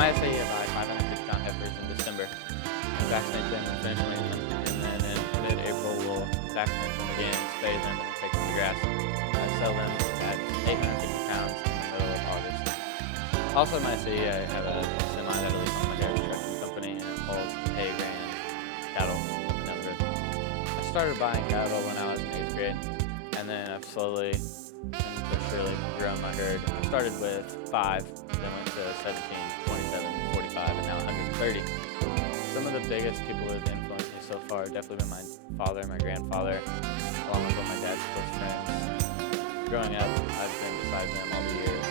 My SAE, I buy 550 pound heifers in December, vaccinate them and finish weighing them, and then in mid-April we'll vaccinate them again, spay them, and take them to grass. Sell them at 850 pounds in the middle of August. Also in my SAE, I have a semi that I lease on my dad's trucking company, and it hauls hay, grain, and cattle up and down the river. I started buying cattle when I was in 8th grade, and then I've slowly and surely grown my herd. I started with 5, then went to 17, 27, 45, and now 130. Some of the biggest people who have influenced me so far have definitely been my father and my grandfather, along with one of my dad's close friends. Growing up, I've been beside them all the years,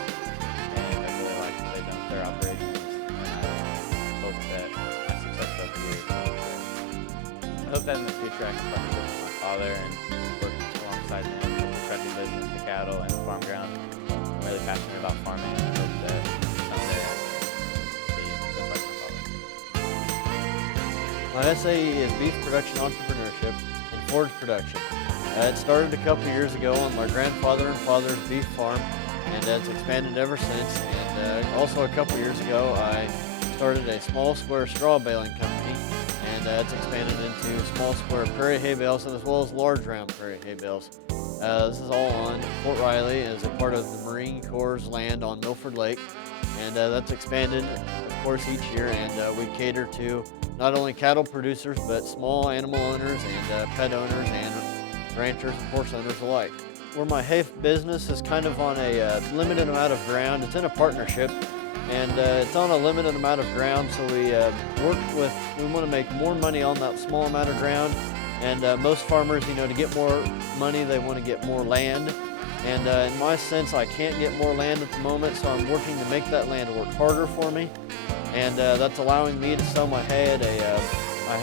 and I really like that they've done their operations, and I hope that my success over the years will be there. I hope that in the future I can partner with my father and work alongside him with the trucking business, the cattle, and the farm ground. I'm really passionate about farming, and I hope that someday I can be just like my father. My SAE is beef production entrepreneurship and forage production. It started a couple years ago on my grandfather and father's beef farm, and has expanded ever since. And also a couple years ago, I started a small square straw baling company, and it's expanded into small square prairie hay bales, and as well as large round prairie hay bales. This is all on Fort Riley as a part of the Marine Corps' land on Milford Lake, and that's expanded, of course, each year. And we cater to not only cattle producers, but small animal owners and pet owners and ranchers and horse owners alike. Where my hay business is kind of on a limited amount of ground. It's in a partnership, and it's on a limited amount of ground, so we want to make more money on that small amount of ground. And most farmers, to get more money, they want to get more land. And in my sense, I can't get more land at the moment, so I'm working to make that land work harder for me. And that's allowing me to sell my hay at a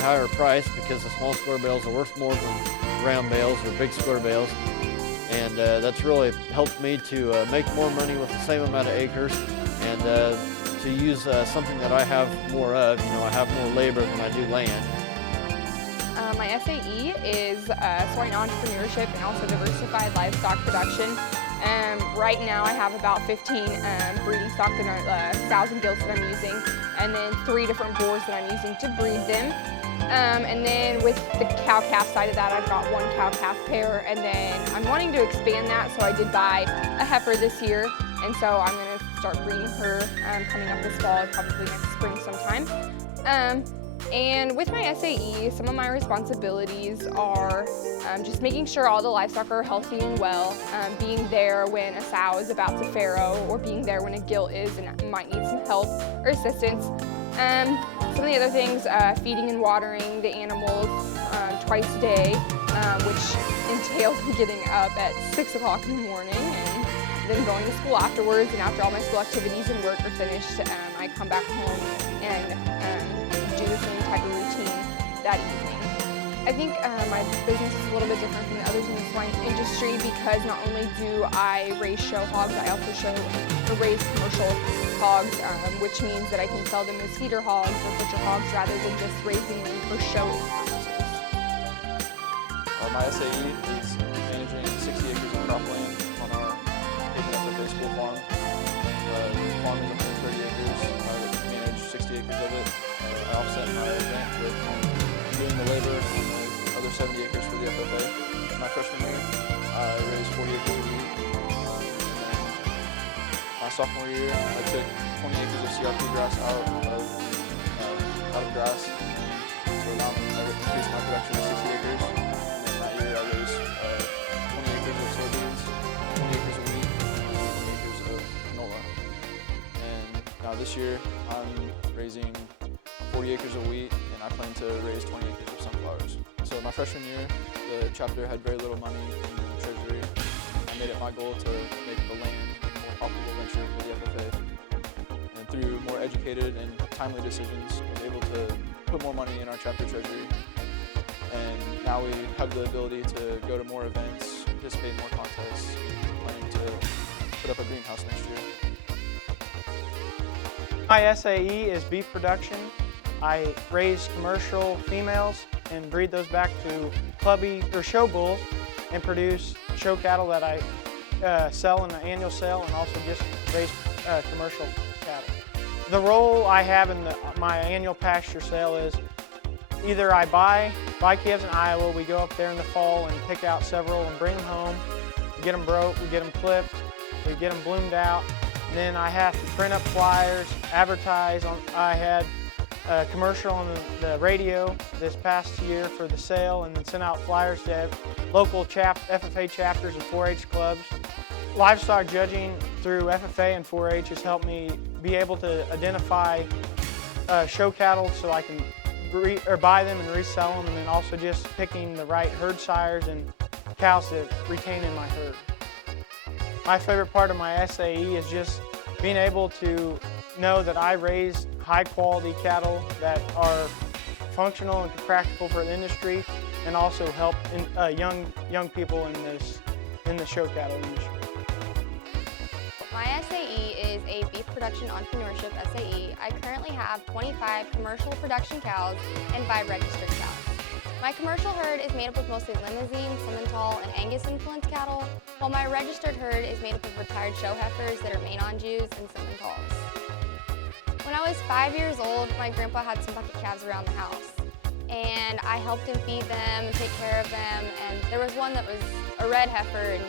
higher price, because the small square bales are worth more than round bales or big square bales. And that's really helped me to make more money with the same amount of acres, and to use something that I have more of. I have more labor than I do land. My SAE is swine entrepreneurship and also diversified livestock production. Right now I have about 15 breeding stock that sows and gilts that I'm using, and then 3 different boars that I'm using to breed them. And then with the cow-calf side of that, I've got 1 cow-calf pair, and then I'm wanting to expand that, so I did buy a heifer this year, and so I'm going to start breeding her coming up this fall, probably next spring sometime. And with my SAE, some of my responsibilities are just making sure all the livestock are healthy and well, being there when a sow is about to farrow, or being there when a gilt is and might need some help or assistance. Some of the other things, feeding and watering the animals twice a day, which entails me getting up at 6 o'clock in the morning and then going to school afterwards. And after all my school activities and work are finished, I come back home and do the same type of routine that evening. I think my business is a little bit different from the others in the swine industry, because not only do I raise show hogs, I also raise commercial hogs, which means that I can sell them as feeder hogs or butcher hogs rather than just raising them for show purposes. My SAE is managing 60 acres of cropland on our FFA school farm. The farm is 130 acres. I manage 60 acres of it. I offset my rent with doing the labor on the other 70 acres for the FFA. My freshman year, I raised 40 acres a week. My sophomore year, I took 20 acres of CRP grass out of grass. So now I increased my production to 60 acres. And then that year I raised 20 acres of soybeans, 20 acres of wheat, and 20 acres of canola. And now this year I'm raising 40 acres of wheat, and I plan to raise 20 acres of sunflowers. So my freshman year, the chapter had very little money in the treasury. I made it my goal to make the land a more profitable venture for the FFA. And through more educated and timely decisions, I was able to put more money in our chapter treasury. And now we have the ability to go to more events, participate in more contests, planning to put up a greenhouse next year. My SAE is beef production. I raise commercial females and breed those back to clubby or show bulls, and produce show cattle that I sell in an annual sale, and also just raise commercial cattle. The role I have in my annual pasture sale is either I buy calves in Iowa, we go up there in the fall and pick out several and bring them home. We get them broke, we get them clipped, we get them bloomed out. And then I have to print up flyers, advertise. I had a commercial on the radio this past year for the sale, and then sent out flyers to local FFA chapters and 4-H clubs. Livestock judging through FFA and 4-H has helped me be able to identify show cattle so I can buy them and resell them, and then also just picking the right herd sires and cows to retain in my herd. My favorite part of my SAE is just being able to know that I raise high quality cattle that are functional and practical for the industry, and also help young people in the show cattle industry. My SAE is a beef production entrepreneurship SAE. I currently have 25 commercial production cows and 5 registered cows. My commercial herd is made up of mostly Limousin, Simmental, and Angus influenced cattle, while my registered herd is made up of retired show heifers that are Maine-Anjous and Simmentals. When I was 5 years old, my grandpa had some bucket calves around the house, and I helped him feed them and take care of them, and there was one that was a red heifer, and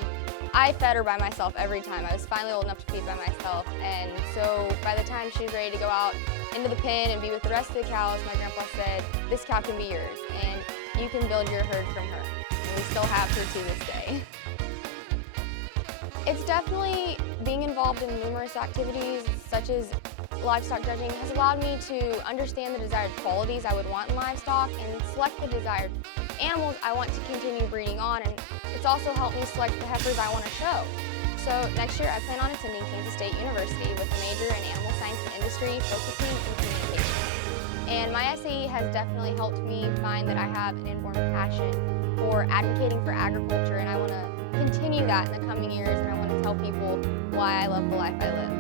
I fed her by myself every time. I was finally old enough to feed by myself, and so by the time she was ready to go out into the pen and be with the rest of the cows, my grandpa said, "This cow can be yours, and you can build your herd from her." And we still have her to this day. It's definitely being involved in numerous activities, such as livestock judging, has allowed me to understand the desired qualities I would want in livestock and select the desired animals I want to continue breeding on, and it's also helped me select the heifers I want to show. So next year I plan on attending Kansas State University with a major in animal science and industry, focusing in communication. And my SAE has definitely helped me find that I have an inborn passion for advocating for agriculture, and I want to continue that in the coming years, and I want to tell people why I love the life I live.